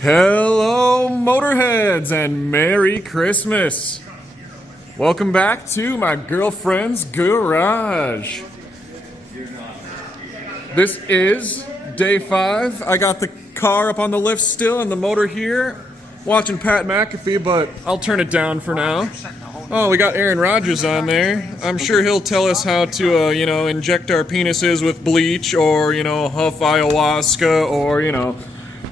Hello, Motorheads, and Merry Christmas! Welcome back to my girlfriend's garage. This is day 5. I got the car up on the lift still and the motor here. Watching Pat McAfee, but I'll turn it down for now. Oh, we got Aaron Rodgers on there. I'm sure he'll tell us how to, inject our penises with bleach or, huff ayahuasca or,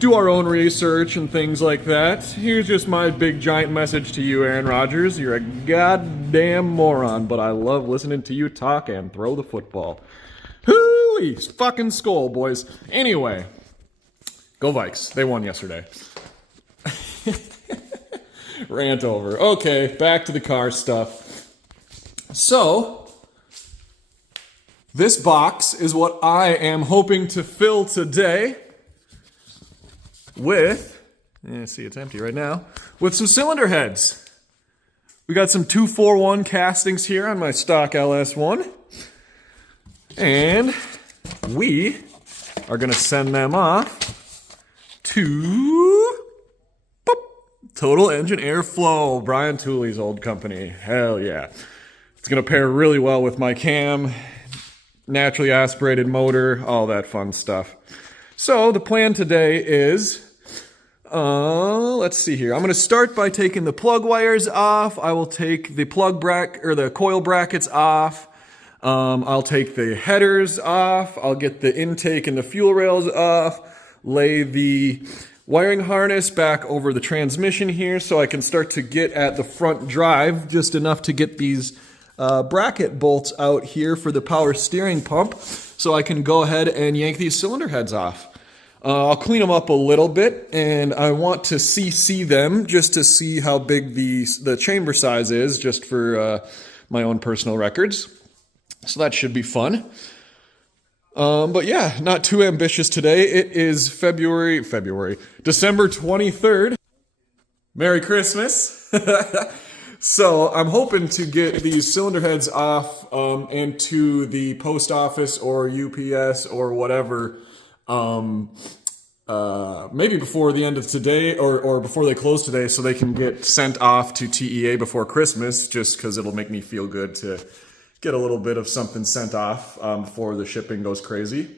do our own research and things like that. Here's just my big giant message to you, Aaron Rodgers. You're a goddamn moron, but I love listening to you talk and throw the football. Hooey! Fucking skull, boys. Anyway, go Vikes. They won yesterday. Rant over. Okay, back to the car stuff. So, this box is what I am hoping to fill today with, see it's empty right now, with some cylinder heads. We got some 241 castings here on my stock LS1. And we are going to send them off to Total Engine Airflow, Brian Tooley's old company. Hell yeah. It's going to pair really well with my cam, naturally aspirated motor, all that fun stuff. So the plan today is, let's see here. I'm going to start by taking the plug wires off. I will take the the coil brackets off. I'll take the headers off. I'll get the intake and the fuel rails off. Lay the wiring harness back over the transmission here so I can start to get at the front drive, just enough to get these bracket bolts out here for the power steering pump so I can go ahead and yank these cylinder heads off. I'll clean them up a little bit, and I want to CC them just to see how big the chamber size is, just for my own personal records. So that should be fun. But yeah, not too ambitious today. It is December 23rd. Merry Christmas. So I'm hoping to get these cylinder heads off and to the post office or UPS or whatever, maybe before the end of today or before they close today, so they can get sent off to TEA before Christmas, just because it'll make me feel good to get a little bit of something sent off before the shipping goes crazy.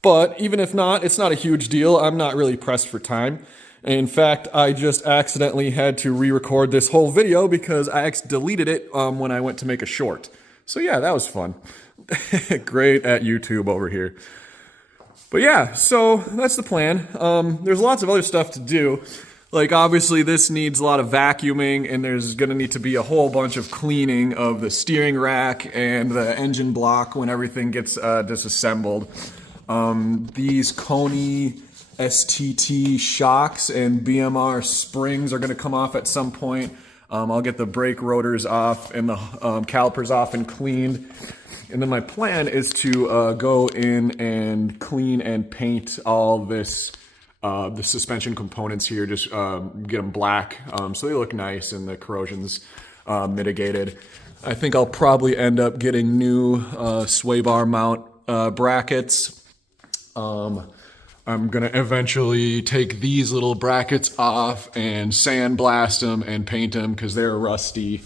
But even if not, it's not a huge deal. I'm not really pressed for time. In fact, I just accidentally had to re-record this whole video because I deleted it when I went to make a short. So yeah, that was fun. Great at YouTube over here. But yeah, so that's the plan. There's lots of other stuff to do. Like, obviously, this needs a lot of vacuuming, and there's going to need to be a whole bunch of cleaning of the steering rack and the engine block when everything gets disassembled. These Coney STT shocks and BMR springs are going to come off at some point. I'll get the brake rotors off and the calipers off and cleaned. And then my plan is to go in and clean and paint all this the suspension components here, just get them black so they look nice and the corrosion's mitigated. I think I'll probably end up getting new sway bar mount brackets. I'm going to eventually take these little brackets off and sandblast them and paint them because they're rusty.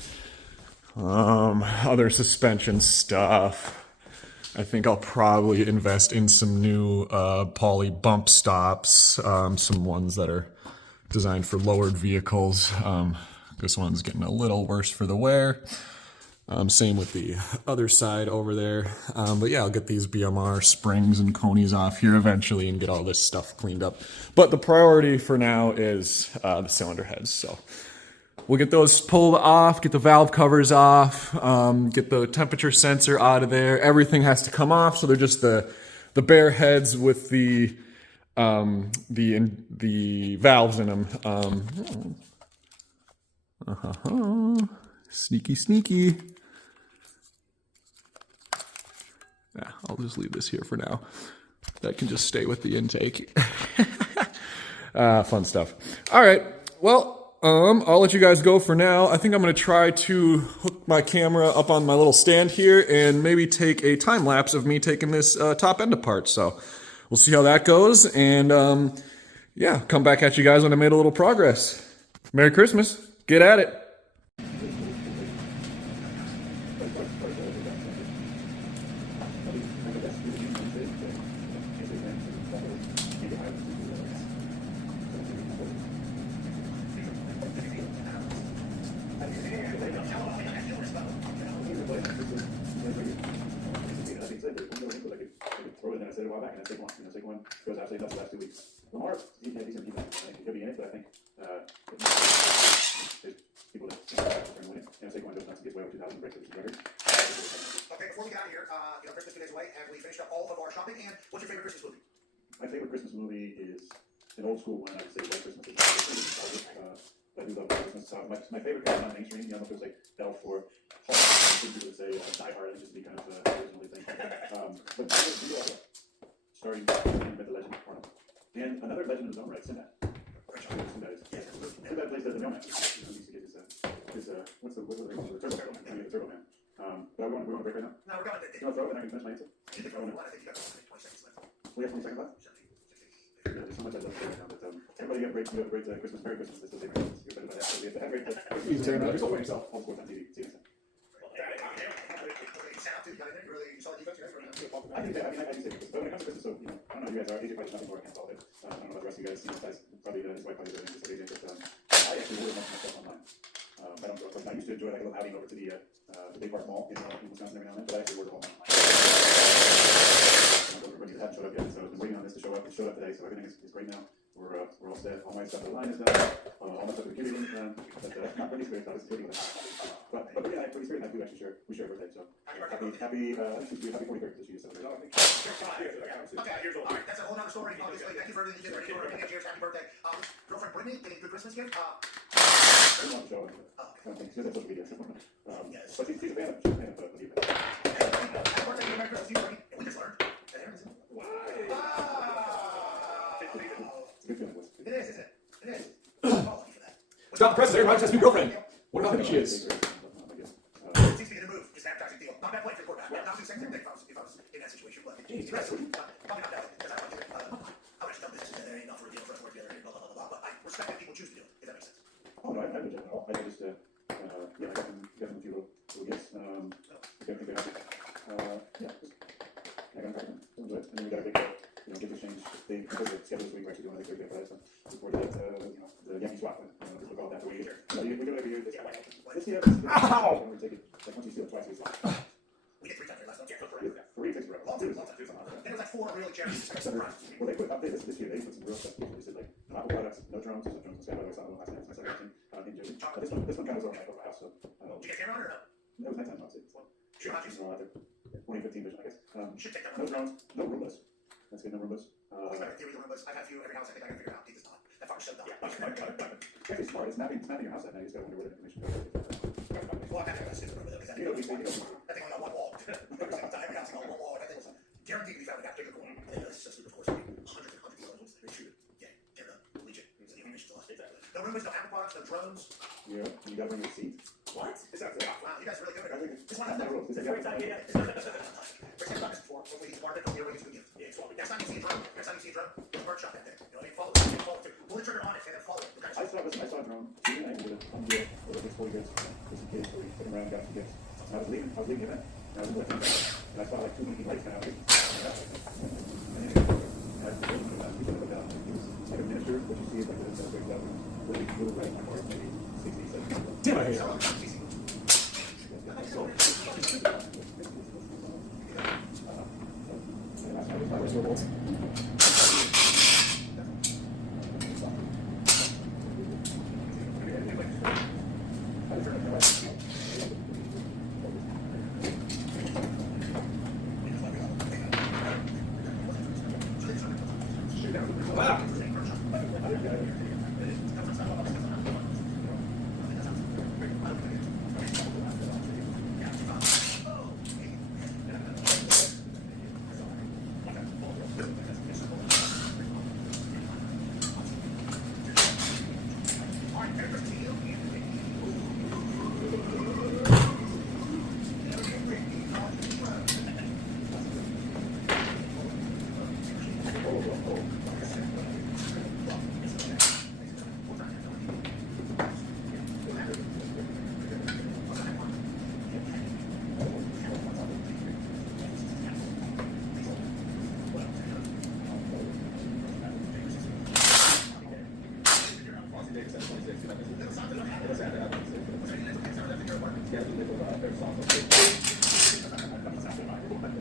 Other suspension stuff. I think I'll probably invest in some new poly bump stops, some ones that are designed for lowered vehicles. This one's getting a little worse for the wear. Same with the other side over there. But yeah, I'll get these BMR springs and conies off here eventually and get all this stuff cleaned up. But the priority for now is the cylinder heads. So we'll get those pulled off, get the valve covers off, get the temperature sensor out of there. Everything has to come off, so they're just the bare heads with the valves in them. Sneaky, sneaky. Yeah, I'll just leave this here for now. That can just stay with the intake. Fun stuff. All right, well, I'll let you guys go for now. I think I'm going to try to hook my camera up on my little stand here and maybe take a time lapse of me taking this top end apart. So we'll see how that goes. And yeah, come back at you guys when I made a little progress. Merry Christmas. Get at it. Okay, before we get out of here, Christmas 2 days away, and we finished up all of our shopping. And what's your favorite Christmas movie? My favorite Christmas movie is an old school one. I would say White Christmas. I do love Christmas. My favorite is not mainstream. You know, if it was like Elf or people would say Die Hard, just to be kind of originally thing. But we do have starting with the Legend of Arnold. And another legend of his own right, Sinbad. Sinbad plays the mailman. He used to get his what's the Turbo Man? Turbo Man. But we want to break right now. No, we're going to. You want to throw it and I can finish my answer? I think you got 20 seconds left. We have 20 seconds left? There's so much I love right now, but everybody you have a great Christmas, Merry Christmas. This is a great Christmas. You're better by that. So we have to have a great You're yourself. All sports on TV. See you next time. I can say this, but when it comes to Christmas, so, you know, I don't know you guys are, AJ probably nothing more against all of it. I don't know about the rest of you guys, guys probably, his wife probably doesn't just AJ, but I actually order most of my stuff online. I don't go, I used to enjoy like a little outing over to the Big Park Mall in Wisconsin every now and then, but I actually order home online. It hasn't showed up yet, so I've been waiting on this to show up. It showed up today, so everything is great now. We're all set. All my stuff at the line is done. All my stuff at the kitty room is done. But not Britney Spears, not as pretty. But yeah, Britney Spears and I do actually share a birthday. So happy 43rd that she just celebrated. Okay, here's all right. That's a whole other story. Obviously, thank you for everything you did. Cheers, happy birthday. Girlfriend Brittany, getting a good Christmas gift. I don't want to show it. I don't think she doesn't have social media. Yes. But she's a fan of the event. Happy birthday, Merry Christmas to you, Brittany. And we just learned. Good feeling, Liz. It is, isn't it? It is. Oh, for that. Stop the press. Everybody has a new girlfriend. What about how she is? It seems to be the move. It's an advertising deal. Not bad play for the quarterback. Not the same thing if I was in that situation. But probably not that way because I want to do it. How much dumb business is there? Enough for a deal for us to work together. Blah blah blah blah. But I respect that people choose to do it. If that makes sense. Oh no, I don't know. I just yeah, I got them a few little gifts. I think they're happy. Yeah, I got them. Enjoy it. And then we got a big gift exchange. Because the schedule this week, we're actually doing a big gift for that. Before that, the Yankee swap. People call it that the way you we do it every year. This year, we take it like once you steal it twice, we swap. We did 3 times last time. Yeah, 3 takes forever. Long time. And it was like 4 really charities. Well, they put updates this year. They put some real stuff. They said like no Apple products, no drones. There's no drones. Skydive. I saw last night. My second in Jersey. This one kind of was over my house. So did you get camera on or no? It was nighttime. Obviously. Sure, not just. 2015 vision, I guess. Should take that. No drones. No roombas. That's good. No roombas. Always better theory, the roombas. I've had a few every house. I think I can figure it out. He does not. That farm's so dumb. It's actually smart. It's mapping your house at night. You just gotta wonder where the information goes. Well, I'm happy about this. That thing on one wall. Every single time, every house on one wall. That thing was guaranteed to be found in that particular corner. It's just super cool. Hundreds of dollars. They shoot it. Yeah, tear it up. Legit. So the information's lost. No roombas, no Apple products, no drones. Yeah, you gotta bring your seat. What? Wow, you guys are really good. This one has No no rules. rules. This is every time. For 10 bucks before, hopefully he's smart enough. He'll get a good gift. Yeah, next time you see a drone, there's a bird shot that there. You know what I mean? Follow it. Pull the trigger on it and then follow it. I saw a drone. Tuesday night with a deal with a 40 gifts for some kids. So we took them around, got some gifts. And I was leaving the event. And I was looking and I saw like 2 blinking lights kind of out. Like a miniature, what you see is like this big level. Really blue, right? Or maybe 60, 70. Damn, I hate that.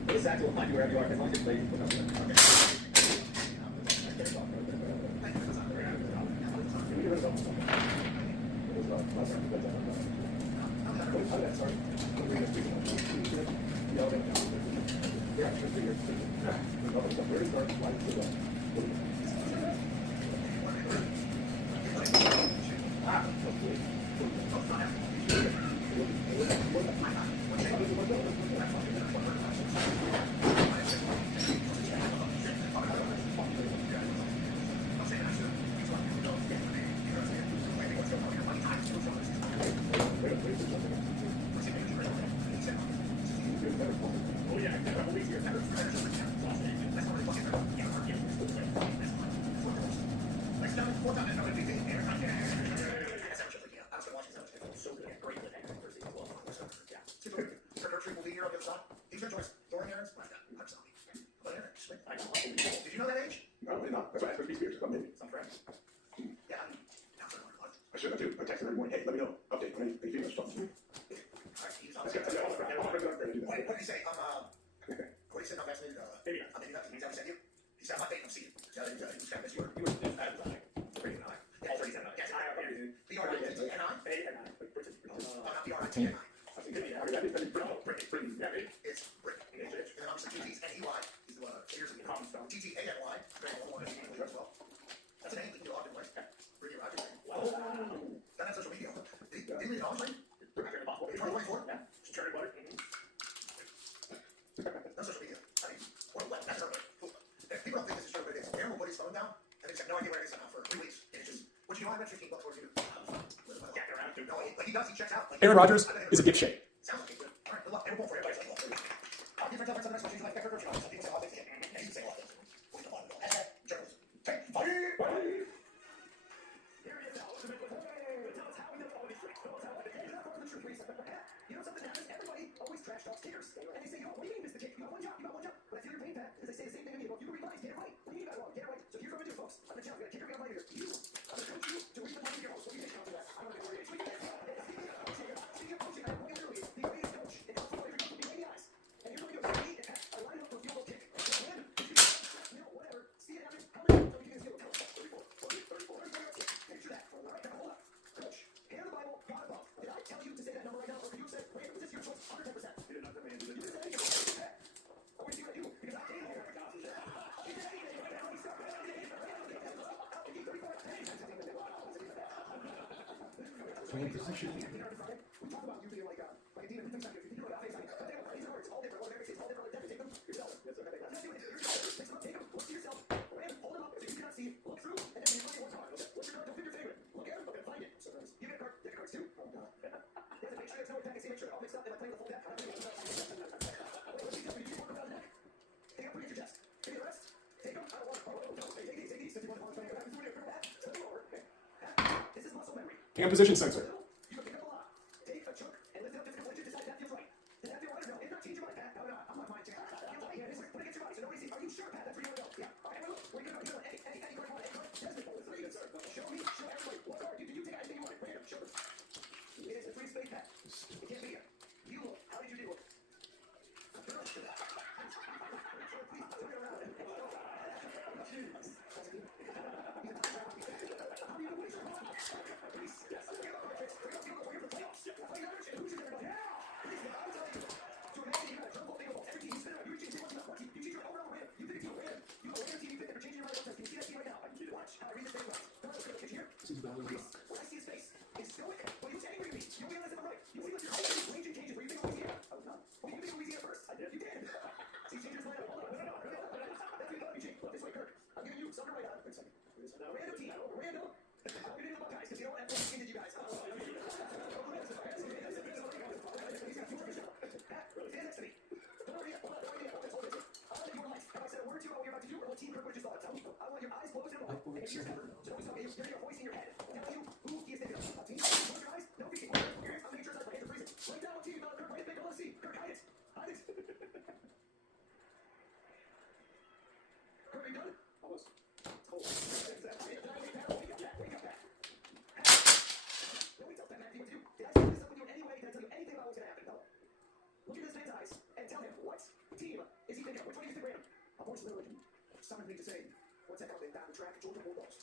Exactly, we'll find you wherever you are, as long as you're safe. Did you know that age? No, maybe not. That's why I asked for speakers. But maybe. Some friends. Yeah, I mean, I should have too. I texted every morning. Hey, let me know. Update. Any females something. What did he say? What did he say? I'm vaccinated. Maybe not. Maybe not. He's haven't sent you. He said I'm not dating. I'm seeing. Yeah, he was kind of miss you. You were at the time. Yeah, 37. Yes, B-R-I-T-T-N-I? Not B-R-I-T-N-I. It's Brick. And then obviously T-T-N-E-Y. He's the here's the common spell. T-T-A-N-Y. As well. That's a name that you can do often, right? Brittany Rogers. Wow. That has social media. Didn't we know him? You're 24? Yeah. She's cherry butter. No social media. I mean, that's her. If people don't think this is true, but it is. Aaron will put his phone down, and they just have no idea where it is now for 3 weeks. And it's just, what you know, I bet $15 for you. Yeah, around. No, he does. He checks out. Like, Aaron Rodgers is a dipshit. Sounds like good. All right, good luck. Everyone for everybody. I'll give friends up for the next one. She's like, people say a lot of things. Yeah, you can say a lot of things. What do you want to know? Journalism. Take fire. Here he is now. Tell us how we know all these tricks. Tell us how we know all the truth. You know something happens? Everybody always trash talks tears. And they say, yo, what do you mean, Mr. Kid? You got one job. But I feel your pain, Pat, because they say the same thing to me. Well, you can read minds. Get it right. What do you mean by wrong? Get it right. So here's what I'm going to do, folks. I'm going to tell you. I'm going to kick your real mind here. I'm going to coach you to read the mind of your host. What do you think about that? I'm going to be worried. Speaking of coaching, I'm literally the greatest coach in college football. You're going to be 80 eyes. And here's what we do. Me and Pat are lining up for a field goal kick. Whatever. See it happen. How many times are we going to field goal? 34. Picture that. All right, now hold up. Coach, hand the Bible, God above. Did I tell you to say that number right now, or could you have said, wait, was this your choice? 110%. You did not demand it. You didn't say anything. I want to see what I do, because I came here. You did anything. Playing position. We talk about you being like a demon. Things like if you think about things like, these words, all different, all different, it's all different, take them yourself. Take them, look to yourself, and hold them up so you cannot see, look through, and then you find one card. What's your card? Don't pick your favorite. Look at them, okay, find it. You get a card, take a cards too. Make sure there's no pack, make sure they're all mixed up, and like playing the full deck. Take up, put it in your chest. Take the rest. Take them. I don't want to. Take these. 51 points. This is muscle memory. Hand position sensor. You can pick up a lot. Take a chunk and lift it up just a couple inches. Decide that feels right. Does that feel right or no? If not, change your mind, Pat. No, I'm not mind. Feels right. Yeah, put it against your body so nobody sees. Are you sure, Pat? That's where you want to go. Yeah. Okay, well, we're good. Any card you want. Any card. Desmond, the three. Show me. Show everybody. What card? Do you take anything you want? Random. Show us. It is the three spade, Pat. It can't be here. You look. How did you do it? Please turn around. When I see his face, it's stoic, but he's angry at me. You realize if I'm right. You see what your raging changes where you think Louisiana. I was not. Well, you think Louisiana first? I did. You did. See, changes line up. Hold on. No. That's what you thought, Eugene. Look this way, Kirk. I'm giving you something right on. Wait a second. Random team. Random. I'm getting the Buckeyes because you don't have to did you guys. Stand next to me. Don't worry. Hold on. I want your life. If I said a word to you about what you're about to do, or what team Kirk would have just thought. Tell me. I want your eyes closed and open. And your ears covered. So don't stop. You're getting a voice in your head. Tell you who he is thinking of. A team. Close your eyes. No reaching. Close your ears. I'm making sure it's not my hands are freezing. Write down what team you thought Kirk might have picked. I want to see. Kirk, hide it. Hide it. Kirk, are you done? Almost. Hold on. Wake up, Pat. summoned me to say, what's that happening down the track? Georgia Bulldogs.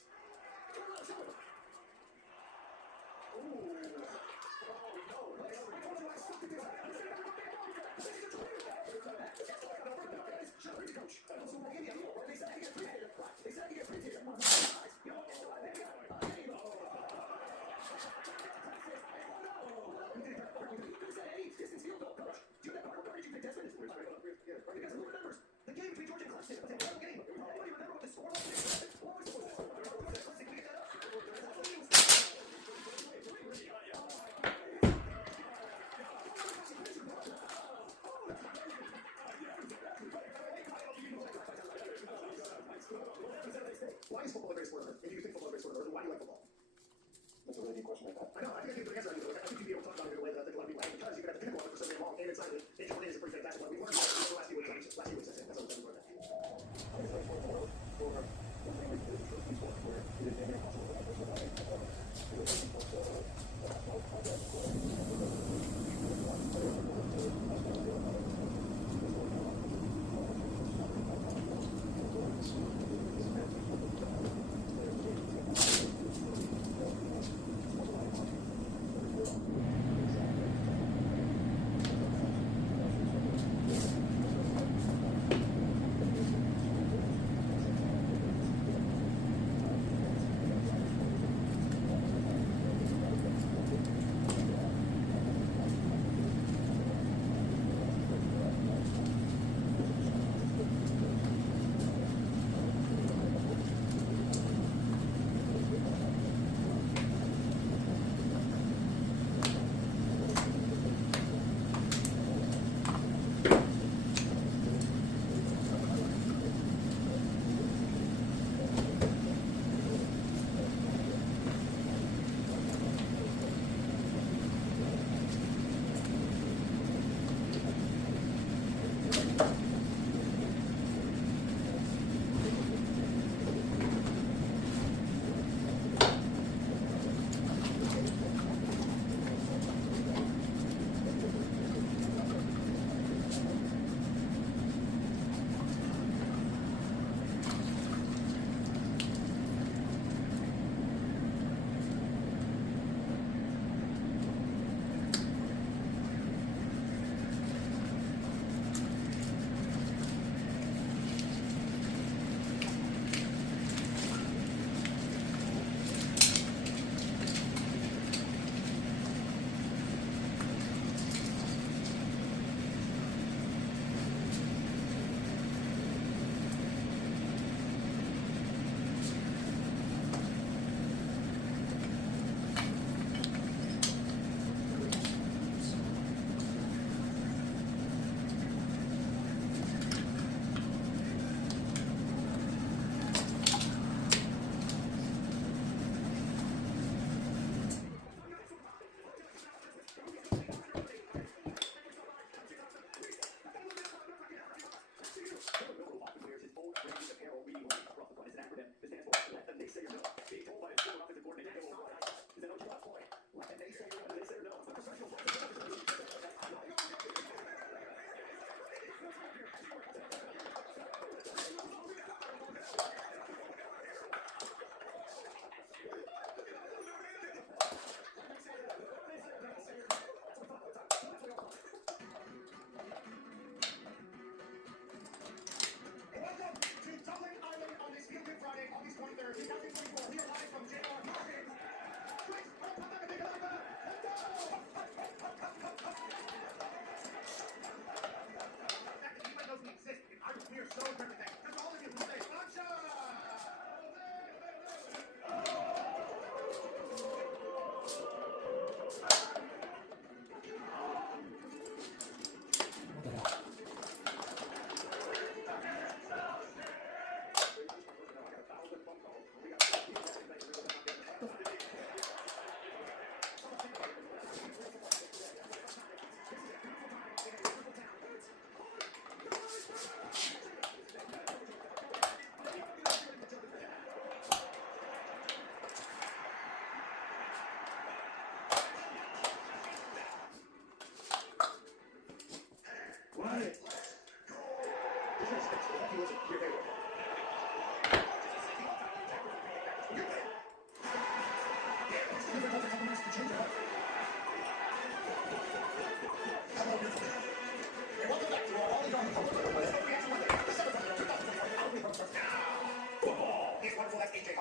Ooh. Oh, no. I told you I sucked at this. Shut up, coach. So I gave you a deal. They said I could get free here. They said I could get free here. Distance field goal, coach. Do you have that part? Did you pick Desmond? Because who remembers the game between Georgia and Clemson? It was a wild game. Anybody remember what the score was? What was the score? Can we get that up? Why is football a great sport? If you think football is a great sport, why do you like football? That's a really deep question. I know, I think I can answer that. I think you'd be able to talk about it in a way that I think a lot of people have, because you've got the pinnacle of it for so very long, and inside it, it is a pretty fantastic one. We learned that last few weeks. That's how we learned that.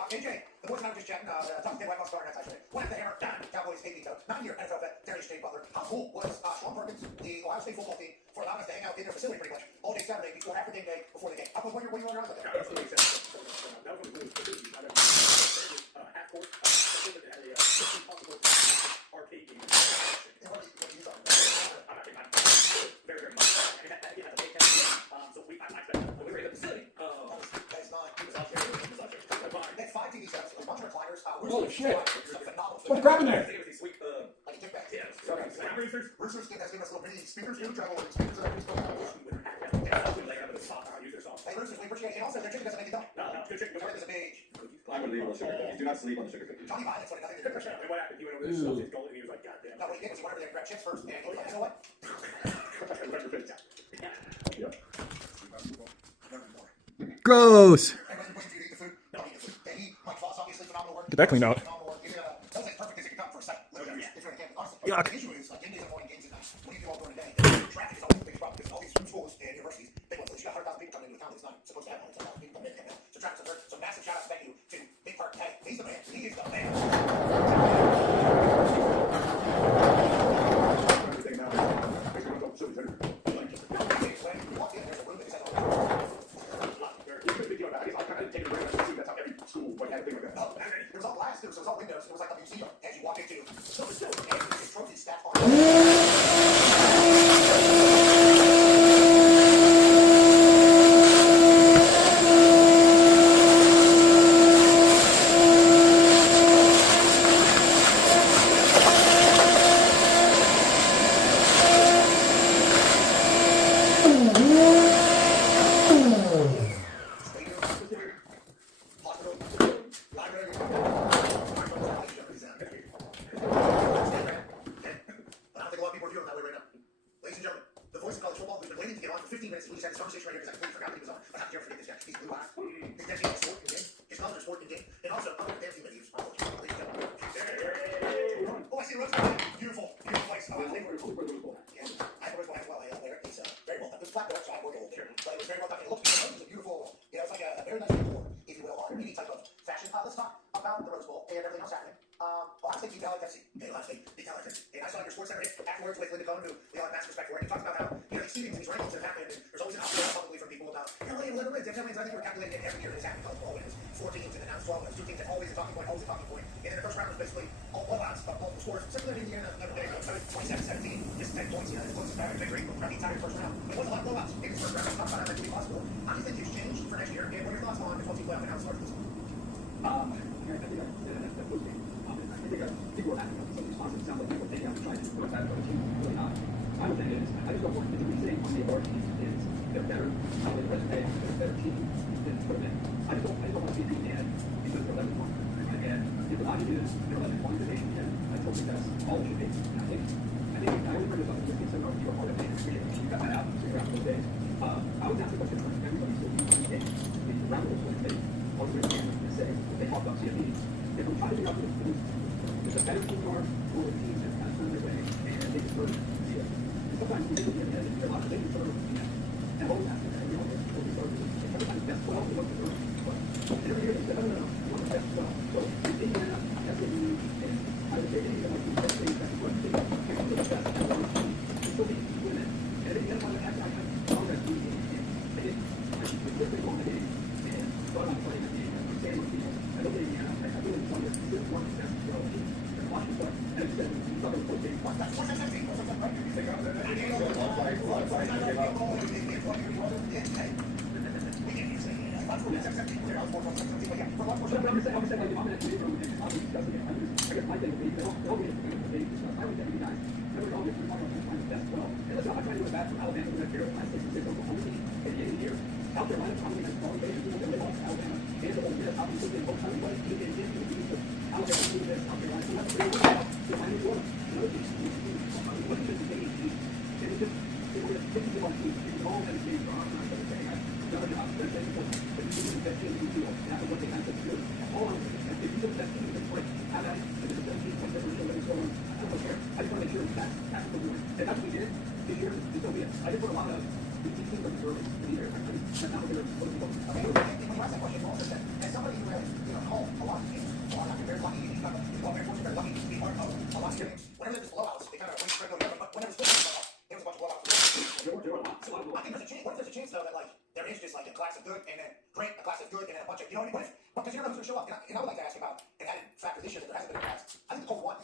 AJ, the boys and I were just chatting. Talking to White House car outside today. One at the hammer, done. Cowboys, 8 veto. 9-year NFL vet, Darius J. Butler. How cool was Sean Perkins, the Ohio State football team, for allowing us to hang out in their facility pretty much all day Saturday before after game day, before the game? How cool were you on your eyes like that? That was really exciting. That was really cool. I got half court. It had a 15 possible arcade game. What do you thought? Very, very much. I mean, that has a big so I expect that. When we were in the facility, That is not. he was out there. He was out there. They had 5 TV sets, a bunch of recliners. Holy shit. Some phenomenal What's grabbing I there? think it was these sweet, like a kickback. yeah, sound roosters. Roosters has given us little mini speakers, new travel speakers that we spoke about. Yeah, I was like, I'm in the spot. I use their song. Hey, Roosters, we appreciate it. And also, their chicken doesn't make it dumb. No, good chicken. Sorry, there's a beige. I'm gonna leave on the sugar cookies. Do not sleep on the sugar cookies. Johnny Violence wanted nothing to do with it. And what happened? He went over there, smoked his gold, and he was like, God damn. No, what he did was he went over there and grabbed chips first, and he was like, you know what? I've never been more. Gross. Everybody's waiting for you to eat the food. Don't eat the food. They eat. Mike Foss, obviously, phenomenal work. Get that cleaned out. Phenomenal work. That was as perfect as it could come for a second. Literally, it's really can't. Honestly, Yuck. the issue is, game days in the morning, games at night. What do you do all during the day? Traffic is always the biggest problem because all these schools and universities, they want you got 100,000 people coming into a town that's not supposed to have 100,000 people coming in. So traffic's absurd. So massive shout out, thank you to Big Park Tag. He's the man. He is the man. Everything now. It's going to go silly dinner. When you walk in, there's a room that just has a Take a break. That's how every school would have things like that. There was all glass, there was all windows, it was like a museum as you walk into. So it's still, and there's trophy stacked on. Hospital, library, I don't think a lot of people are feeling that way right now. Ladies and gentlemen, the voice of college football who's been waiting to get on for 15 minutes. We just had this conversation right here because I completely forgot he was on. But I can't forget this guy. He's blue eyed. His dad's a sport in game. His mother's a sport in game. And also, I'm going to dance in videos. Ladies and gentlemen. Oh, I see the roads. Beautiful, beautiful place. Oh, I think we're yeah, I have a Rose Bowl as well. There. It's very well done. It was flat dark, so I worked a little there. But it was very well done. It looked beautiful. It was a beautiful, it's like a very nice decor, if you will, on any type of fashion. Let's talk about the Rose Bowl and everything else happening. Ohio State beat Alabama FC. Ohio State beat Alabama FC. And I saw your Sports Center hit afterwards with Linda Cohn, who we all have massive respect for. And he talks about how, these seedings, these rankings have happened, and there's always an outcry publicly from people about, LA will never win. LA wins. I think we're calculating it every year. It's happened college ball wins. 4 teams, and then now it's 12. And it's 2 teams, and always a talking point, always a talking point. And then the first round was basically all blowouts, multiple scores. Similar to Indiana, another day, 27-17, just 10 points. It's close to that victory. Right inside your first round. It was a lot of blowouts. In the first round, let's talk about how that could be possible. How do you think it's changed for next year? And what are your thoughts on the 12-team playoff and how it started this season? People are asking some responses. Sound like people think I'm trying to put that other team. Really not. My whole thing is, I just don't want to be saying on the other team is they're better. How they resume, they're a better team than put them in. I just don't want to see them in because they're 11-1. And if the value is they're 11-1 in the nation, I don't think that's all it should be. And I think I only bring this up because it's so you were part of it. You got that out throughout those days. I was asked a question from everybody still using the game. The round was they always say they talk about CFP. If I'm trying to figure out what it is, it's a better team card for a team that's kind of turned their way and they just sort of see it. Sometimes we look at it and a lot of things sort of see that. And I've always asked them, every time best 12 is what the first. And every year they say, no, you want the best 12. So in Indiana, that's what we need. And I would say Indiana might be the best thing that's what they do. If you're the best, that's what we need. You still need to win it. And if you get one that has that kind of strong as we need, and if they want the game, and so I'm not playing the game, I'm saying what people. I look at Indiana, I really want to see this one of the best 12 teams. Washington, and it's said, you talk about 14. What's that? What's that? As somebody who has, You know what I mean? But because you're never going to show up. And I would like to ask you about an added factor this year that there hasn't been in the past. I think the cold won.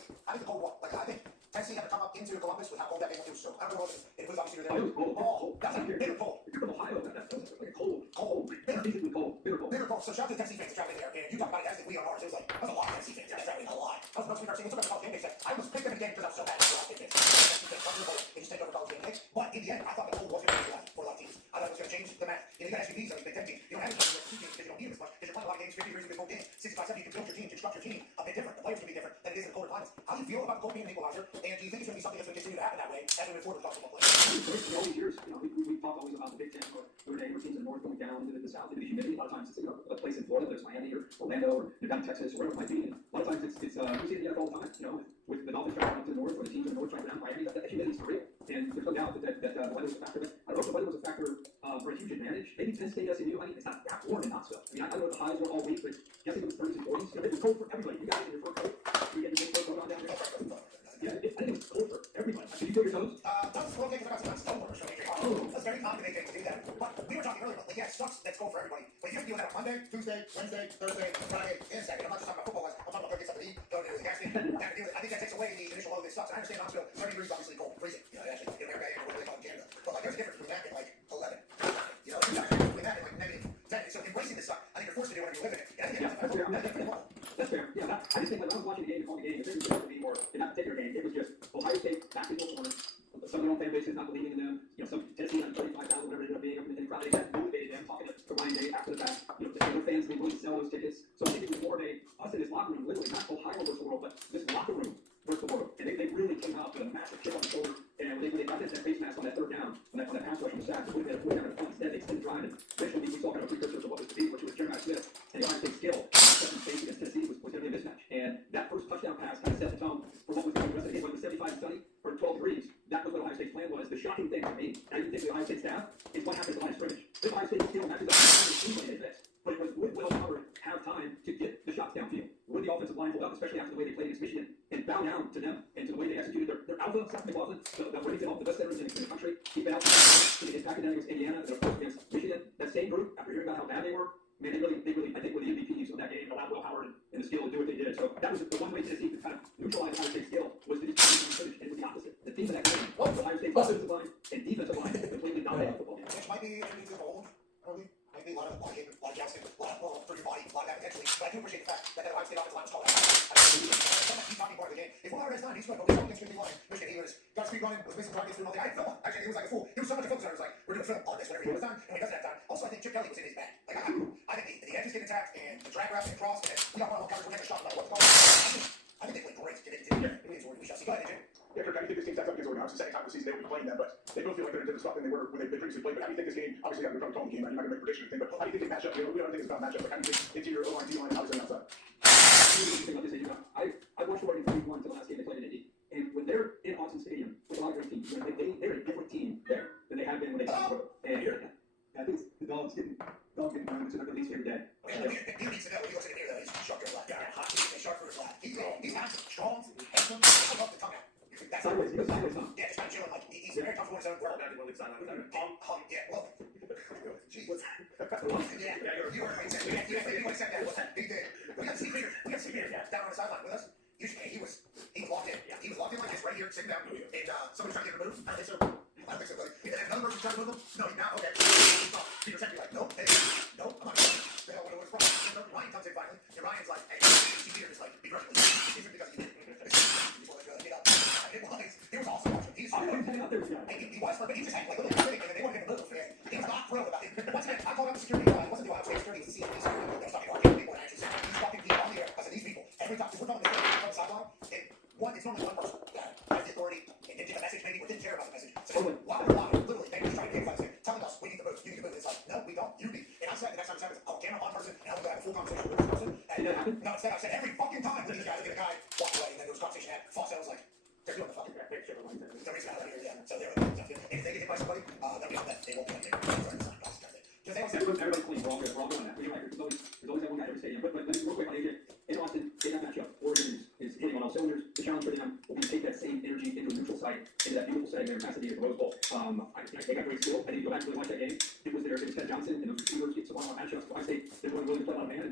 Like, I think Tennessee had to come up into Columbus with how cold that game was. So I don't know if it was obviously there. Oh, it was cold. Oh, that's like bitter cold. If you're from Ohio, that was like a cold, basically cold, bitter cold. Bitter cold. So shout out to the Tennessee fans that traveled in there. And you talk about it as if we on ours. It was like, that was a lot of Tennessee fans. That was a lot. That was most of our team. We took up the college game day set. I almost picked them in the game because I was so mad at the college game day. Tennessee fans come to the bowl and just take over college game day. But in the end, I thought the cold was going to be life for a lot of teams. I thought it was going to change the math. You know, you got SUVs on these Big Ten teams. You don't have any two teams because you don't need them as much. Because you're playing a lot of games, 50 degrees, you can go in. 65, 70, you can build your team, construct your team a bit different. The players can be different than it is in the colder climates. How do you feel about the cold being an equalizer? And do you think it's going to be something that's going to continue to happen that way as we move forward with college football players? All these years, we talk always about the Big Ten, or Notre Dame, or teams in the north going down into the south, into the humidity. A lot of times it's a place in Florida, there's Miami or Orlando or down in Texas or wherever it might be. And a lot of times it's we see it in the NFL all the time, with the Dolphins trying to run to the north, or the teams in the north trying to run Miami. That humidity is real. And there's no doubt that the weather was a factor. But I don't know if the weather was a factor for a huge advantage. Maybe Penn State, SMU, it's not that warm in Knoxville. I mean, I don't know what the highs were all week, but guessing it was 30s and 40s. It was cold for everybody. You guys in your fur coat, you get your fur coat on down there. Yeah, I think it was cold for everybody. Did you feel your toes? That was okay because I got some stoneware, so that's very common to do that. But we were talking earlier about, like, yeah, it sucks, that's cold for everybody. But you have to deal with that on Monday, Tuesday, Wednesday, Thursday, Friday, and Saturday. I'm not just talking about football, I'm talking about go get something to eat, go to the gas station. I think that takes away the initial load that sucks. And I understand Knoxville, 30 degrees is obviously cold, freezing. Actually, in America, and what they call in Canada. But like, there's a difference between that and like 11. There's a difference between that and like negative 10. So embracing this suck, I think you're forced to do whatever you live in it. And I think That's fair. Yeah, I just think when I was watching the game and calling the game, it didn't have to be more in that particular game. It was just Ohio State backing performance. Some of their own fan bases not believing in them. Some Tennessee had 35,000, whatever it ended up being, and probably that motivated them. Talking to Ryan Day after the fact, the other fans being willing to sell those tickets. So I think it was more of us in this locker room, literally not Ohio versus the world, but this locker room versus the world. And they really came out with a massive chip on the shoulder. And when they got that face mask on that third down, on that pass rush from the sack, it would have been a fun. Instead, they extended drive, and eventually we saw kind of a precursor to what was to be, which was Jeremiah Smith and the Ohio State skill. Second space against Tennessee was going to be a mismatch. And that first touchdown pass kind of set the tone for what was going to be the rest of the game. Whether it was 75 and sunny or 12 degrees, that was what Ohio State's plan was. The shocking thing for me, I didn't think the Ohio State staff, is what happened at the line of scrimmage. This Ohio State skill matches up to the they missed. But it was would Will Howard have time to get the shots downfield? Would the offensive line hold up, especially after the way they played against Michigan, and bow down to them and to the way they executed their alpha, Seth McLaughlin, the way they the best veterans in the country, keep it out to the impacted against Indiana, and of course against Michigan. That same group, after hearing about how bad they were, man, they really, I think, were the MVPs of that game and allowed Will Howard and the skill to do what they did. So that was the one way Tennessee could kind of neutralize Ohio State's skill, was to just finish. And it was the opposite. The team of that game, Ohio State's offensive line and defensive line completely dominated football game. Which might be attributed to the old, early, maybe a lot of Jackson, a lot of for your body, a lot of that potentially. But I do appreciate the fact that Ohio State offensive line was called out. That's a talking part of the game. If Will Howard has time, he's going to go against 50 line. Michigan, he got speed running, was missing targets through all the I didn't film him. Actually, he was like a fool. He was so much a focus on it. It was like, we're doing film on this whenever he was done, and when he doesn't have time. Also, I think Chip Kelly was in his bag. Like, I think the edges getting attacked, and the drag routes getting crossed, and we got one-on-one coverage, we're taking a shot, no matter what's going on. I think they played great. We shall see. Go ahead, AJ. Yeah, Kirk, I think this team stacks up against Oregon. It's the second time this season they will be playing them, but they both feel like they're into the stuff than they were when they previously played. But how do you think this game, obviously, we're probably calling the game, right? You're not going to make a prediction or anything, but how do you think they match up? We don't think it's about matchup, but how do you think interior O-line, D-line, and obviously outside? I watched Oregon from week 1 to the last game they played in Indy, and when they're in Austin Stadium with a lot of great teams, they're a different team there than they have been when they played. And I think the dogs getting around to their least favorite day. He needs to know. He looks at the mirror, though. He's sharp for his lap. He's sharp for his lap. He's handsome, strong, handsome. I love the tongue out. That's sideways, he goes sideways, huh? Yeah, just kind of chilling. Like, he's very comfortable in his own world. Down to one league sideline. Yeah, well. Jeez. Yeah, you heard what he said. You said that. He did. We got Steve Peters down on the sideline with us. He was locked in. He was locked in like this right here, sitting down. And somebody's trying to get him moved. I don't think so, buddy. And another person's trying to move him. No, now, okay. Peter said, like, nope, hey, nope, I'm not going to. What was wrong? And Ryan comes in finally. And Ryan's like, hey, Steve Peters is like, begrudgingly. It's because he did. It was awesome watching him. He was for a bit. He just had like little critic, and they wanted him to move. He was not thrilled about it. Once again, I called out the security guy. It wasn't the Ohio State security. It was the CFP security. They were talking to our people and actually said, he's talking to people on the air. I said, these people, every time, if we're talking to them on the sideline, it's normally one person that has the authority and didn't get a message maybe or didn't care about the message. So literally, they were just trying to get us telling us we need to move. You need to move. It's like, no, we don't. You need. And I said, the next time it happens, I'll camera on person and I'll go have a full conversation with this person. And no, instead I said every fucking time that these guys get a guy walk away and then there was a conversation had. Fawcett was like, they're doing the fucking they're reaching out here, yeah. So they're and if they get hit by somebody, they'll be on that. They won't be on there. Everybody's playing wrong on that. There's always that one guy every stadium. But real quick, in Austin, they have matchup. Oregon is hitting on all cylinders. The challenge for them will be to take that same energy into a neutral site, into that beautiful setting there in Pasadena at the Rose Bowl. They got great skill. I need to go back and really watch that game. It was Ted Johnson and those receivers get some one-on-one matchups. Ohio State, they're willing to play a lot of man.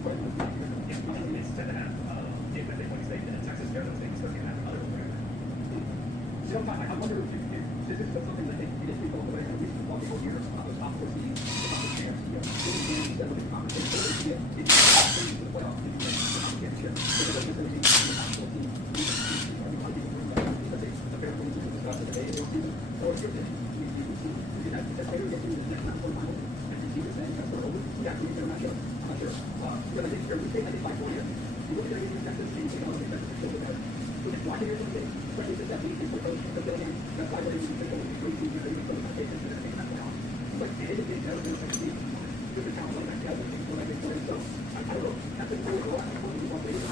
I wonder if this is something that I think it is people aware of. We've talked for years about those top 14 teams, the champs, getting games that would be conversation. It's the playoffs, it's the championship. But it doesn't necessarily mean the top 14 teams. A lot of people bring that up because it's a fair thing to discuss in the day of the season. Or if you're that's later get into the next round quarterfinals. And you see the same, that's where over. Yeah, we can match up. I'm not sure. Because I think every state, I think by 4 years, you look at everything in Texas, and you think, oh, Texas is still the best. So it's watching your own thing, especially since that means for coach, the building, that's why we're going to be able to go to your own coach, take this and everything that's down. But anything else is like the different talents like that, that's what I think for it. So I don't know, that's a really cool. I don't know what they do.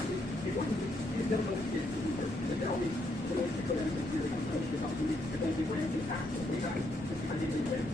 It wasn't, you never know if you get to the first. And they're always, the way to put everything really on coach, the opportunity, if they can bring it back, so we got it. I think they win.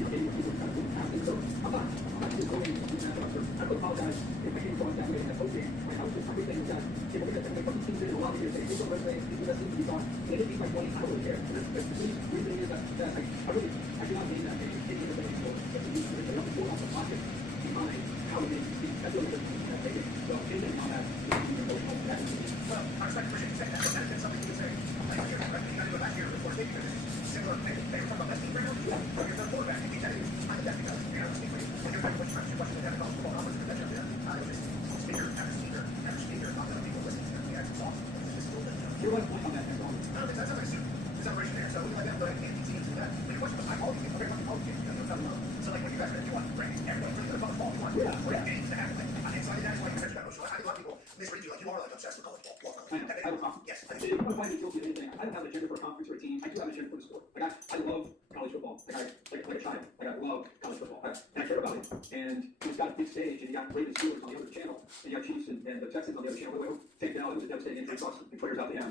Maybe people kind of moving past it. So I'm not just going to do that. I would apologize if I came across that way. That's okay. I was just everything is that people look at them like what teams in a lot of years say, this is what these are the best teams to be on. And it didn't like 20, I don't really care. And that's the reason is that I really, I do not mean that they take it as a goal. But they have to go off the pocket behind how they speak. That's what they're taking. So anything on that, you know, that's Well, I respect the Christian saying that, but that's been something you would say. Like, you know, you got to go back here before state because it's similar. They were talking about best team right now. Yeah. But you're the quarterback. I think that is, I think that's because, you know, speak for you. When you're talking about your question, you have to football numbers in the measure. I was just speaker after speaker after speaker, not that people listening to me. It's awesome. It's just a little bit. you're right on that. That's all. No, that's not going to suit the celebration there. So we like that, but I can't teams do that. But your question was, I all these games, everyone all these games, because they're coming up. So like when you guys are you want to bring everyone for the college ball, you want games to happen. Like, and so I think that's why you mentioned that notion. I think a lot of people misread you. Like you are like obsessed with college ball. I know. I have a Yes. I If you want to find me guilty of anything, I don't have an agenda for a conference or a team. I do have an agenda for the sport. Like I love college football. Like a child. Like I love college football. And I care about it. And it's got a big stage, and you got Ravens Steelers on the other channel, and you got Chiefs and the Texans on the other channel. By the way, take down. It was a devastating injury. Lots of players out there.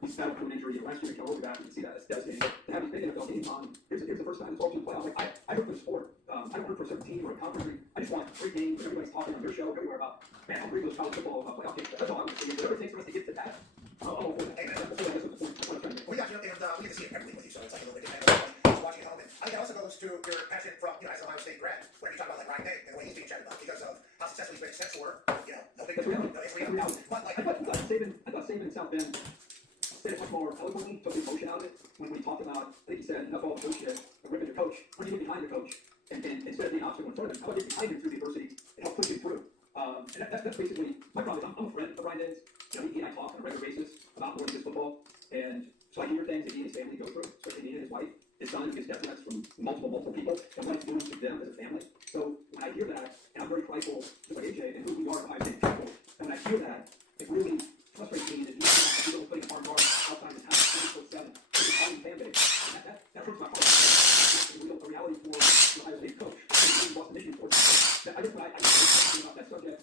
He's battled through an injury last year. I'll go back and see that. It's devastating. To have these big NFL games on, here's the first time it's all to the playoffs. Like I root for the sport. I don't root for a certain team or a conference. I just want great games. Everybody's talking on their show everywhere about, man, I'll bring those college football playoff games. That's all I'm saying. Whatever it takes for us to get to that, I'm all for that. Amen. That's what I guess what the point. That's what I'm trying to make. We got you, and we get to see it every week with you, so it's like a little bit different. Just watching at home, and I think it also goes to your passion from, you know, as an Ohio State grad, where you talk about like Ryan Day and the way he's being chatted about because of how successful he's been at Central, you know, no big deal. It's reality. But like, I thought Saban in South Bend said it much more eloquently, took the emotion out of it when we talked about, I think he said, enough all the bullshit, ripping your coach. When you get behind your coach, and instead of being an obstacle in front of him, how about getting behind him through the adversity and help push him through? And that's basically my problem. Is I'm a friend of Ryan Day's. You know, he and I talk on a regular basis about more than just football, and so I hear things that he and his family go through, especially he and his wife. His son gets death threats from multiple people, and what it's doing to them as a family. So when I hear that, and I'm very prideful, just like AJ, and who we are at Ohio State people, and when I hear that, it really frustrates me that you don't play the hard guard outside the town 24/7. It's a fighting fan base. That hurts my heart. It's a reality for the Ohio State coach. I lost the mission for that. I guess when I talking about that subject,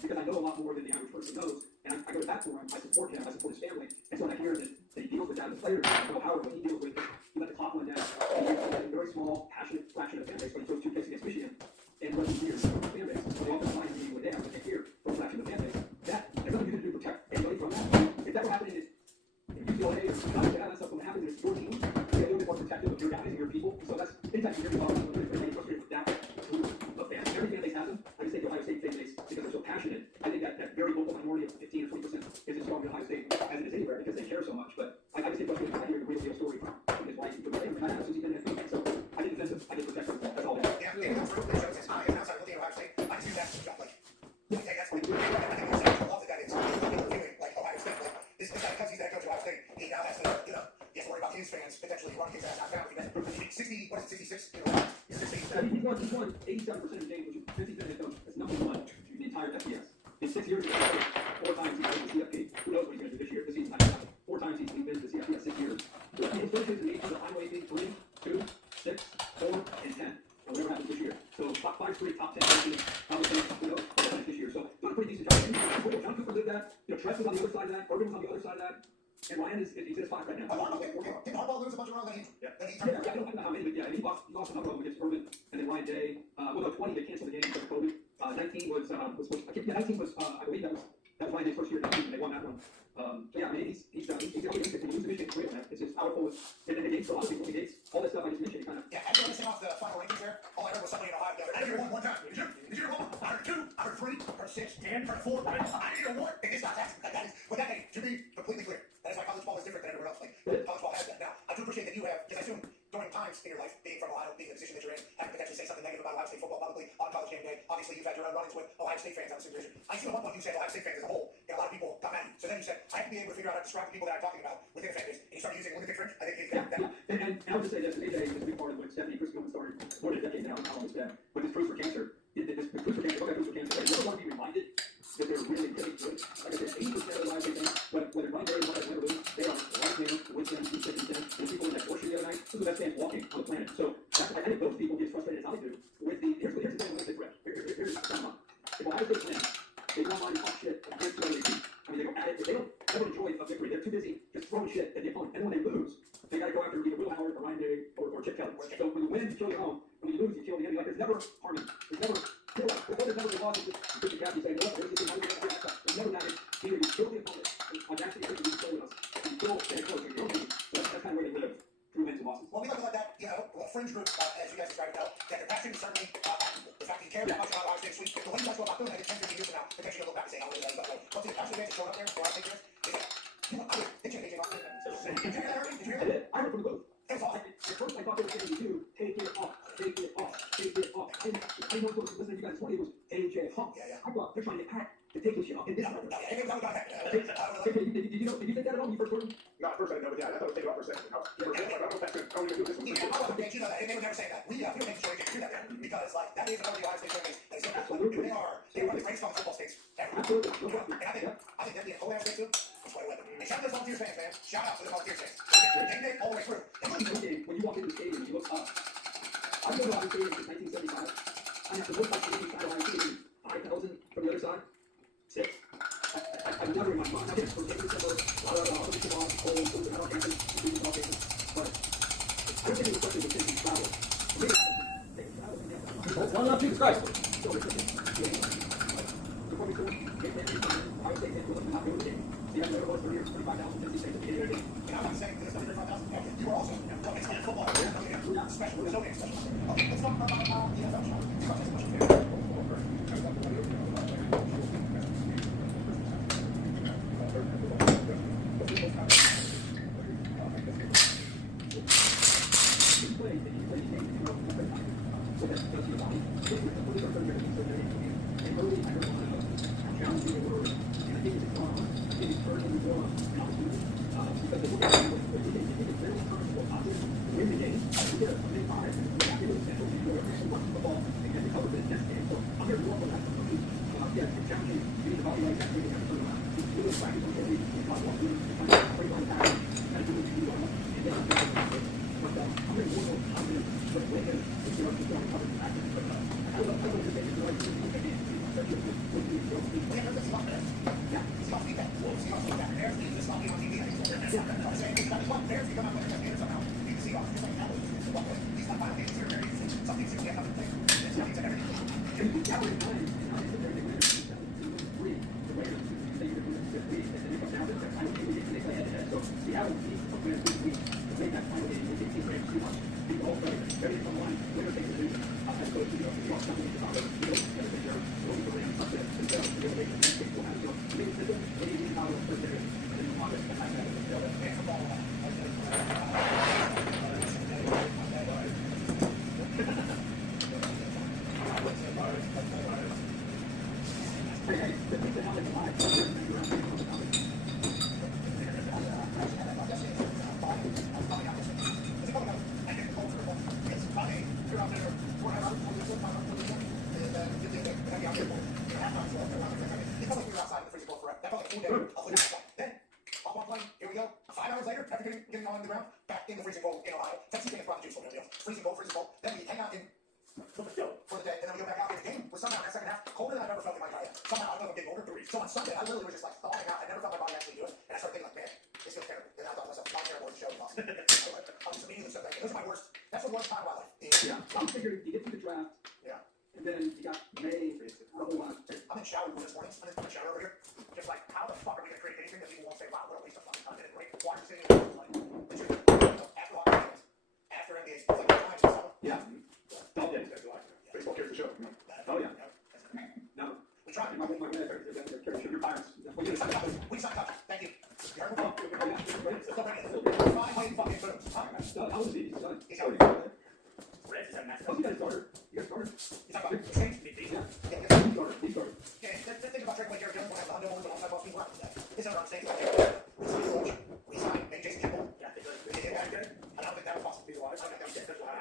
because I know a lot more than the average person knows, and I go back for him, I support him, I support his family, and so when I hear that he deals with that, the players, Howard, what he deals with, he let the clock run down, and he's a very small, passionate fraction of the fan base, but he throws 2 picks against Michigan, and what he hears from the fan base, so the offensive line meeting with them, but they hear from a fraction of the fan base, that, there's nothing you can do to protect anybody from that. If that were happening in UCLA or Chicago, that stuff would happen, there's your team, they're a little bit more protective of your guys and your people, so that's, anytime you hear about it, I'm really frustrated with that, of fans, everything that they happen, I just think the Ohio State fan base, because they're so passionate, I think that very vocal minority of 15 or 20% is as strong in Ohio State as it is anywhere because they care so much. But I just get frustrated when I hear the real deal story from his wife and from him, and I have since he's been in the so I didn't defend him, I didn't protect him. That's all. yeah, it comes through. It shows his eye, and outside looking at Ohio State, I can see that job. Like, okay, that's like, I think it's I love that guy is interviewing like Ohio State. Like, this guy, because he's that coach of Ohio State, he now has to, you know, he has to worry about his fans potentially running his ass out down. He 60, what is it, 66? You know, he's 67. He's won 87% of the games, which is 50% head coach. That's number one to the entire FBS. In 6 years, he's won 4 times he's won the CFP. Who knows what he's going to do this year? This season's not done. 4 times he's been to the CFP in 6 years. So his finishes in each of the final 8 being 3, 2, 6, 4, and 10. And whatever happens this year. So top 5, 3, top 10, probably who knows what happens this year. So done a pretty decent job. John Cooper did that. You know, Tress was on the other side of that. Urban was on the other side of that. And Ryan is he's in his spot right now. Did Harbaugh lose a bunch of rounds that he I don't know how many, but yeah, he lost a couple of them against Urban, and then Ryan Day. Well, no, 20 they canceled the game because of COVID. 19 was yeah, 19 was I believe that was Ryan Day's first year in the team, and they won that one. So yeah, I mean he's when you lose the Michigan great on that. It's just powerful, and then against a lot of people, against all that stuff I just mentioned, kind of. Yeah, after listening off the final rankings there, all I heard was somebody in Ohio. I didn't hear one time. Did you hear one? I heard 2. I heard 3. I heard 6, 10, turn 4, I need an award. And it's not that. That is, but that, to be completely clear, that is why college ball is different than everywhere else. Like, college ball has that. Now, I do appreciate that you have, because I assume during times in your life, being from Ohio, being in the position that you're in, having to potentially say something negative about Ohio State football publicly on college game day. Obviously, you've had your own run-ins with Ohio State fans. I assume at one point you said Ohio State fans as a whole, and a lot of people got mad at you. So then you said, I have to be able to figure out how to describe the people that I'm talking about within a fan base. And you started using Lunatic Fringe. I think And I would just say this, AJ is a big part of what Stephanie Crisco started more than a decade now, and how long it's been. With this Proof for Cancer, this Proof for Cancer, look at Proof for Cancer, you never want to be reminded that they're really, really good. Like I said, 80% of the lives they think, whether run day, whether win or lose, they are right there with them, deep in them. And people in that portion the other night, who's the best fans walking on the planet. So I think those people get frustrated as I do with the, here's the thing with the threat. Here's the time. If Ohio State wins, they don't mind talk shit against whoever they beat. I mean, they go at it, they don't enjoy a victory. They're too busy just throwing shit at the opponent. And when they lose, they gotta go after either Will Howard or Ryan Day or Chip Kelly. So when you win, you kill your own. When you lose, you kill the enemy. Like, there's never harmony. There's never, there's never a loss. It's just a gap. You say, no, there's this thing, there's never that. Either you kill the opponent, audacity, or you kill with us. You kill their coach, or your enemy. That's kind of where they live through wins and losses. Well, we look at that, you know, a fringe group, as you guys described, that their passion is certainly the fact that you care that much about Ohio State sweet. The way you guys go about doing that, 10, 15 years from now, potentially you'll look back and say, oh, really, but the passion fans that showed up there for Ohio State fans, is that, you know, did you hear that? Did you hear that? Did you hear that? I heard from the booth. It was awesome. At first, I thought they were saying to take it off, take it off, take it off. I didn't know what was listening to you guys. It was AJ Hump. Yeah. I thought they're trying to get Pat to take this shit off. And this right there. It was all about that. Did you think that at all when you first heard him? No, at first I didn't know, but yeah, I thought it was taken off for a second. I don't know if that's good. I don't know if this one. Yeah, I love it, you know that, and they would never say that. We make sure you hear that there, because, like, that is another Ohio State fan base. Absolutely. They are one of the greatest football states ever. Absolutely. And I think that being Ohio State too, that's why I went. And shout out to the Volunteers fans, man. Shout out to the Volunteers fans. Game day all the way through. When you walk into the stadium, you look up. I've been to Ohio Stadium since 1975. I have to look like the inside of Ohio Stadium. 5,000 from the other side. 6. I've never in my mind. I've been from every summer, a lot of football, cold, food, and all cases, football cases. But I don't think it was question of taking travel. One left, Jesus Christ. Before we go, Ohio State fans was not going to the game. See, I never was 30 or 35,000 50 states at the beginning of the game. And I'm not saying there's no 35,000. You were also it's football. Special. There's no game special. Okay, let's talk about the NFL show. my military, they're carrying sugar tires. We need some touch. We need some touch. Thank you. You heard me? Still ready. Five white fucking boots. Huh? How was it? He's done. He's out. Red is a massive. Oh, you guys started. You guys started. You talking about exchange? Yeah. Yeah. He started. Yeah, think about Drake like Jared Jones when I have the Hundo ones alongside Boston Rock today. This is what I'm saying. We signed Jason Kimball. Yeah, they did. I don't think that was possible. I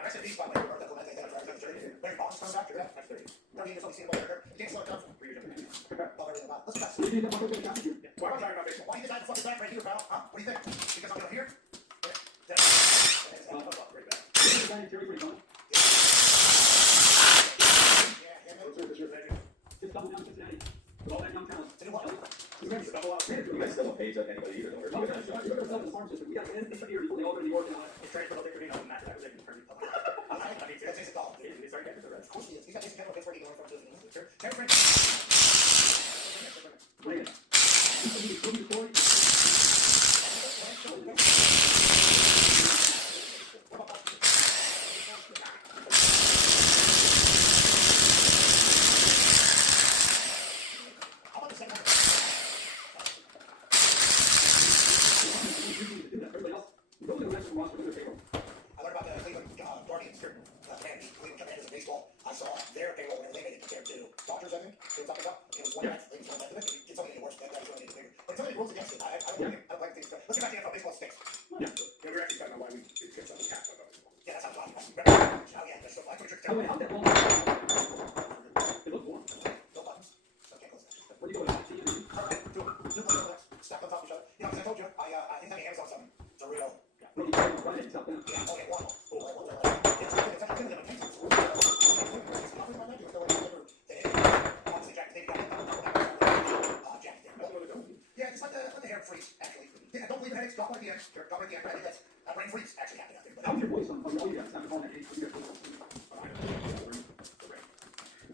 said these by the way, that's what I think that was right. Larry Bonds coming back. That's 30. 30 years old, you see what you can't slow it down. Let's go back. You did that one over the championship. Why are we talking about baseball? Why do you think I have the fucking back right here, pal? Huh? What do you think? Because I'm down here? Terry pretty fun. Just double down Cincinnati. With all that young talent. To do what? You guys still don't pay anybody either, though. We got the farm system. We got the end here. They all go to New York now. It's transfer, they're doing on that. That was it. That's Jason Dahl. It's already got the rest. Of course he is. He's got Jason Kimball, Pittsburgh, he's going from Terry Frank. Bring it. Who do you Corey? How about the second one? Everybody else, go to the rest of the roster with their payroll. I learned about the Cleveland Guardians here. Cleveland Commanders in baseball. I saw their payroll when they made it compared to Dodgers, I think. It was something about. It was one ninth. It was one ninth of it. It's only getting worse. That guy's only getting bigger. But it's only rules against it. I don't like things. Let's get back to NFL. Baseball stinks. Yeah. Yeah, we're actually talking about why we get some of the cap. Yeah, that's how it's on. Oh yeah, that's so fun. That's what By the way, you're how's that telling ball? me. It looks warm. No buttons. So I can't close that. Where do you go with that? Two legs stacked on top of each other. You know, 'cause I told you, I think on Amazon something. It's a real. When you go on Friday, it's out there. Yeah, only one. It's actually good. Obviously, Jack David got Jack David. Yeah, it's like the hair freeze, actually. Yeah, don't believe the headaches. Drop one at the end. Drop one at the end. I think that's a brain freeze actually happening out there. How's your voice on all you guys? Having all that hate for you guys.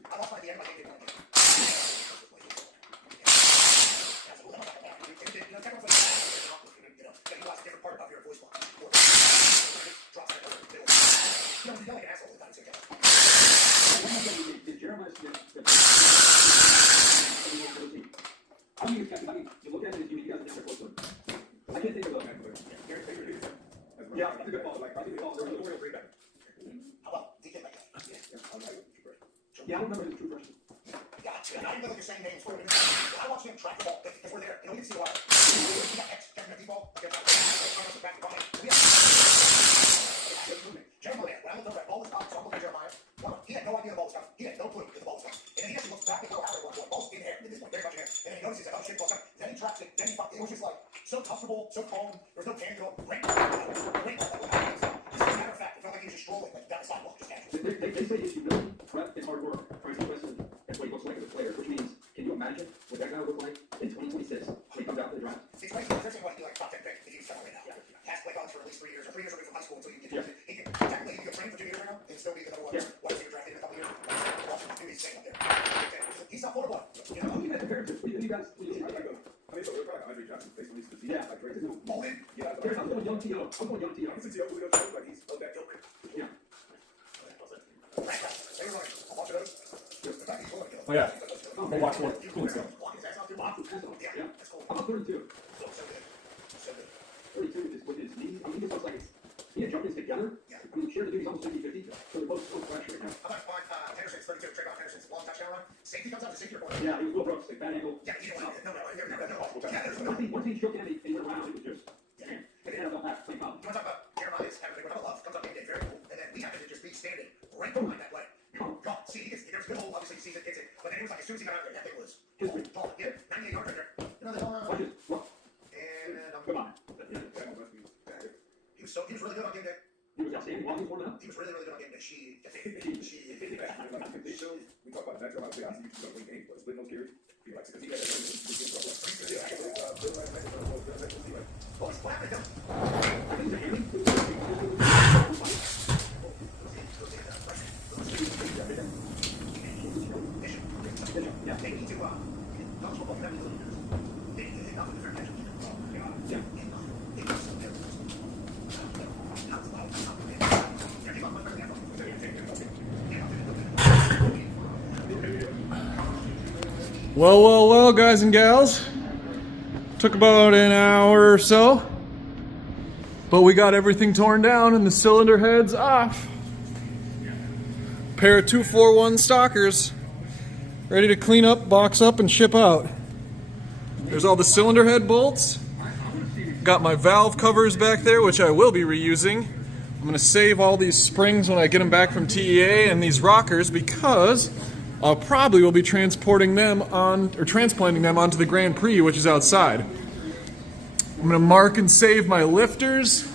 I lost my DM. I didn't get one. You lost a different part of your voice box. Drops that over the middle. You know, you yell like an asshole all the time, so Did Jeremiah Smith? I mean, you look at it as you guys are different close to it. I can't think of those. Yeah, that's a good ball. Like, I think we all know. how about DK like that? Yeah, I don't remember his true person. Gotcha. I didn't know the same names for him. I watched him track the ball because we're there. You know, we can see a lot. We got X, Kevin McDeeball. Jeremiah, when I looked over at ball was out, so I'm looking at Jeremiah. He had no idea the ball was coming. He had no clue that the ball was coming. And then he actually looks back at Bill Howard going, ball's in the air. At this point, very much in the air. And then he notices that, oh shit, ball's coming. Then he tracks it. Then he fucked it. It was just like so comfortable, so calm. There was no panic at all. Great. Just as a matter of fact, it felt like he was just strolling like down the sidewalk, just casually. They say it's humility, prep, and hard work. Price investment. That's what he looks like as a player, which means, can you imagine what that guy will look like in 2026 when he comes out to the draft? It's crazy. There's like you like top 10 pick if you start right now. He has to play college for at least 3 years or 3 years away from high school until you get to he can technically you can train for 2 years right now and still be the number one wide receiver drafted in a couple years. He's staying up there. He's not full of blood. You know, How do you guys compare it to? What do you guys? I mean, so we're probably Andre Johnson, basically, to see Yeah. like crazy. molded. Yeah, Here's I'm going young T.O. I'm going young T.O. he's a T.O. who knows like he's of that ilk. Yeah. Say you're right. I'll watch those. The fact he's willing to kill. Oh yeah. Go watch one. Cool stuff. Walk his ass out through box. Yeah. That's cool. How about 32? So good. So good. 32 is with his knees. I mean, he just looks like he had jumpers together. Yeah. I mean, Share the duty's almost 50-50. So they're both fresh right now. How about Henderson's 32, Trayvon Henderson's long touchdown run? Safety comes out to safety report. Yeah, he was Will Brooks, like bad angle. Yeah, you know what? No. Yeah, there's no. Once he shook in and he went around, it was just, damn. It's NFL back, same problem. You want to talk about Jeremiah's having a big love, comes up game day, very cool. And then we happen to just be standing right behind that play. God, see, there's a good hole, obviously, he sees it, hits it. But then it was like, as soon as he got out there, that thing was gone. Yeah, 98 yards right there. You know, Watch it. What? and Come on. he was really good on game day. He was outstanding while he was warming up. He was really good on game day. She. So we talk about that. Obviously, I see you don't win games, but split those carries. He likes it because he got What happened to him? I think it's a hammy. Yeah. They need to, college football, they need nothing to their attention. Yeah. Well, guys and gals. Took about an hour or so. But we got everything torn down and the cylinder heads off. Pair of 241 stalkers. Ready to clean up, box up, and ship out. There's all the cylinder head bolts. Got my valve covers back there, which I will be reusing. I'm going to save all these springs when I get them back from TEA and these rockers because I'll probably will be transporting them on, or transplanting them onto the Grand Prix, which is outside. I'm going to mark and save my lifters.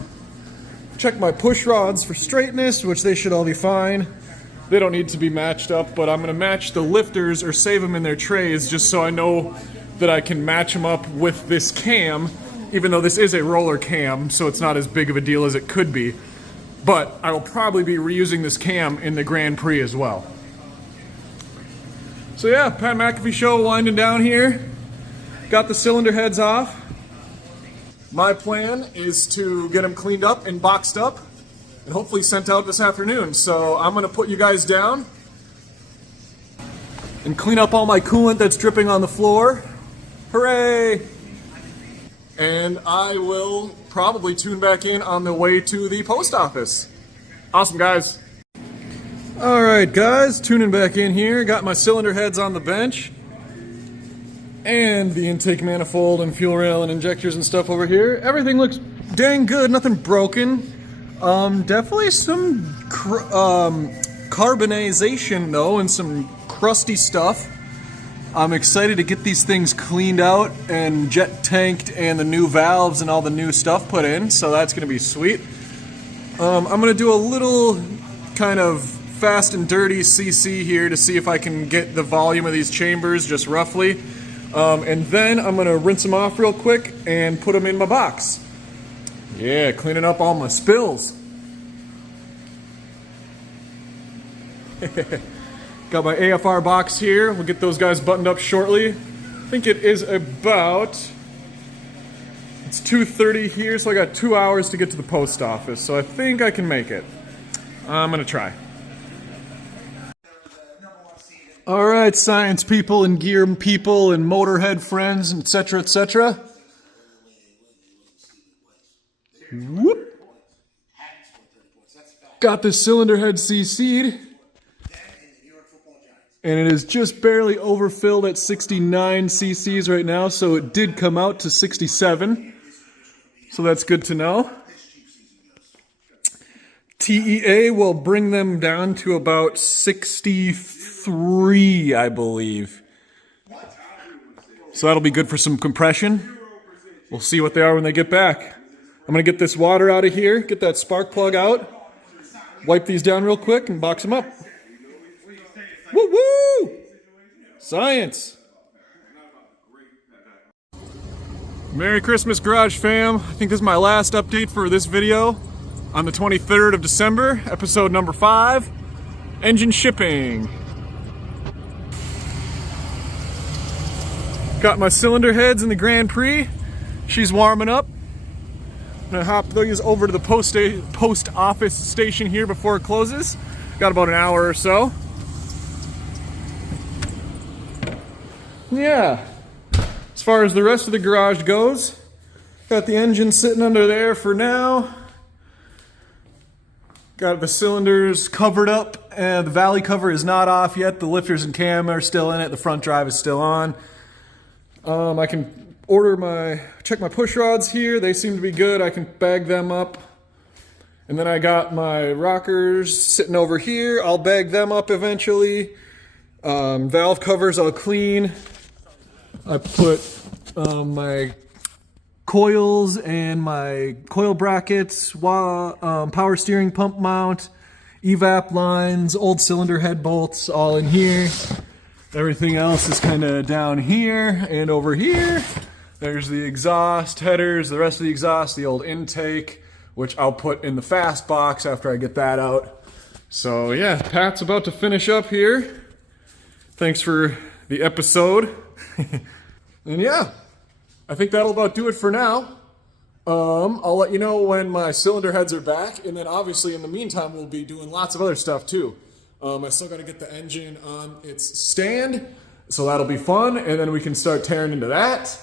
Check my push rods for straightness, which they should all be fine. They don't need to be matched up, but I'm going to match the lifters or save them in their trays just so I know that I can match them up with this cam, even though this is a roller cam, so it's not as big of a deal as it could be. But I will probably be reusing this cam in the Grand Prix as well. So yeah, Pat McAfee show winding down here. Got the cylinder heads off. My plan is to get them cleaned up and boxed up and hopefully sent out this afternoon. So I'm going to put you guys down and clean up all my coolant that's dripping on the floor. Hooray! And I will probably tune back in on the way to the post office. Awesome, guys. All right, guys, tuning back in here. Got my cylinder heads on the bench. And the intake manifold and fuel rail and injectors and stuff over here. Everything looks dang good, nothing broken. Definitely some carbonization though, and some crusty stuff. I'm excited to get these things cleaned out and jet tanked and the new valves and all the new stuff put in, so that's gonna be sweet. I'm gonna do a little kind of fast and dirty CC here to see if I can get the volume of these chambers just roughly. And then I'm gonna rinse them off real quick and put them in my box. Yeah, cleaning up all my spills. Got my AFR box here. We'll get those guys buttoned up shortly. I think it is about, it's 2:30 here, so I got 2 hours to get to the post office. So I think I can make it. I'm gonna try. All right, science people and gear people and motorhead friends, etc., etc. Whoop. Got the cylinder head CC'd. And it is just barely overfilled at 69 cc's right now, so it did come out to 67. So that's good to know. TEA will bring them down to about 63, I believe. So that'll be good for some compression. We'll see what they are when they get back. I'm gonna get this water out of here, get that spark plug out, wipe these down real quick and box them up. Woo woo! Science! Merry Christmas, Garage fam. I think this is my last update for this video on the 23rd of December, episode number 5, engine shipping. Got my cylinder heads in the Grand Prix. She's warming up. I'm gonna hop these over to the post office station here before it closes. Got about an hour or so. Yeah, as far as the rest of the garage goes, got the engine sitting under there for now. Got the cylinders covered up, and the valley cover is not off yet. The lifters and cam are still in it. The front drive is still on. I can check my push rods here. They seem to be good. I can bag them up. And then I got my rockers sitting over here. I'll bag them up eventually. Valve covers I'll clean. I put my coils and my coil brackets, power steering pump mount, evap lines, old cylinder head bolts all in here. Everything else is kind of down here and over here. There's the exhaust headers, the rest of the exhaust, the old intake, which I'll put in the fast box after I get that out. So yeah, Pat's about to finish up here. Thanks for the episode. And yeah, I think that'll about do it for now. I'll let you know when my cylinder heads are back, and then obviously in the meantime we'll be doing lots of other stuff too. I still got to get the engine on its stand. So that'll be fun, and then we can start tearing into that.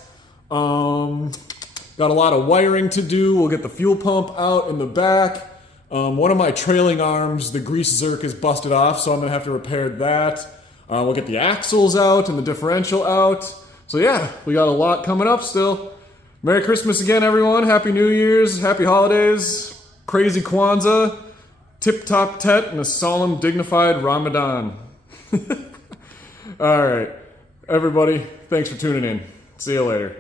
Got a lot of wiring to do. We'll get the fuel pump out in the back. One of my trailing arms, the grease zerk is busted off, so I'm gonna have to repair that. We'll get the axles out and the differential out. So yeah, we got a lot coming up still. Merry Christmas again, everyone. Happy New Year's, happy holidays, crazy Kwanzaa, tip-top tet, and a solemn, dignified Ramadan. All right, everybody, thanks for tuning in. See you later.